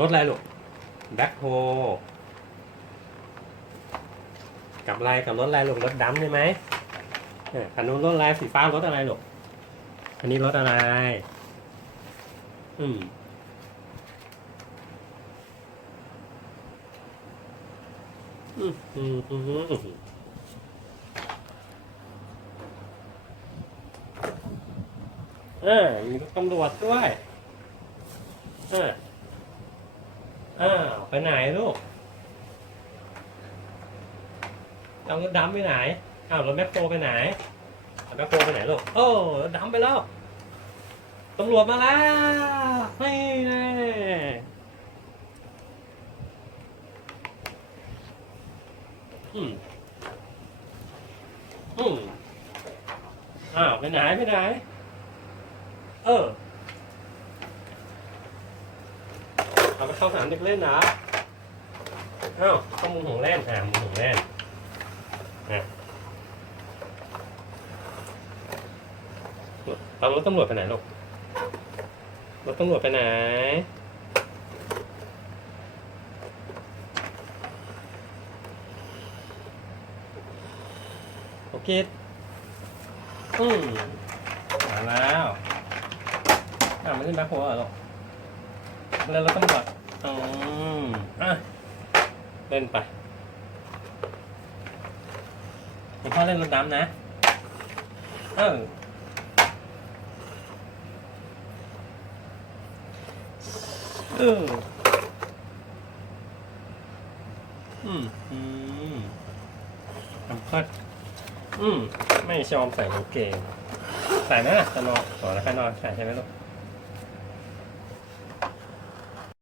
รถอะไรลูกแบ็คโฮกับอะไรกับรถอะไรลูกรถดำใช่ไหมคันนู้นรถอะไรสีฟ้ารถอะไรลูกอันนี้รถอะไร อืมอืมอืมอืมอืมเออมีรถตำรวจด้วย อออ้าวไปไหนลูกเอารถดำไปไหนอ้าวรถแมคโครไปไหนเอาแมคโครไปไหนลูกโอ้รถดำไปแล้วตำรวจมาแล้วนี่แน่อืมอืมอ้าวไปไหนไปไหน เออ เอา ไปเข้าสนามเด็กเล่นนะเอ้าเข้ามุมของเล่นอ่ามุมของเล่นนะเอารถตำรวจไปไหนลูกรถตำรวจไปไหนโอเคอืมมาแล้วอ่าไม่ใช่แบ็คโฮลเหรอลูก แล้วเราต้องแบบอืมอะเล่นไปคุณพ่อเล่นรถดำนะ เออเอออืมอืมทำพัดอืม ไม่ชอบใส่กางเกงใส่นะจะนอนขอแล้วใครนอนใส่ใช่ไหมลูก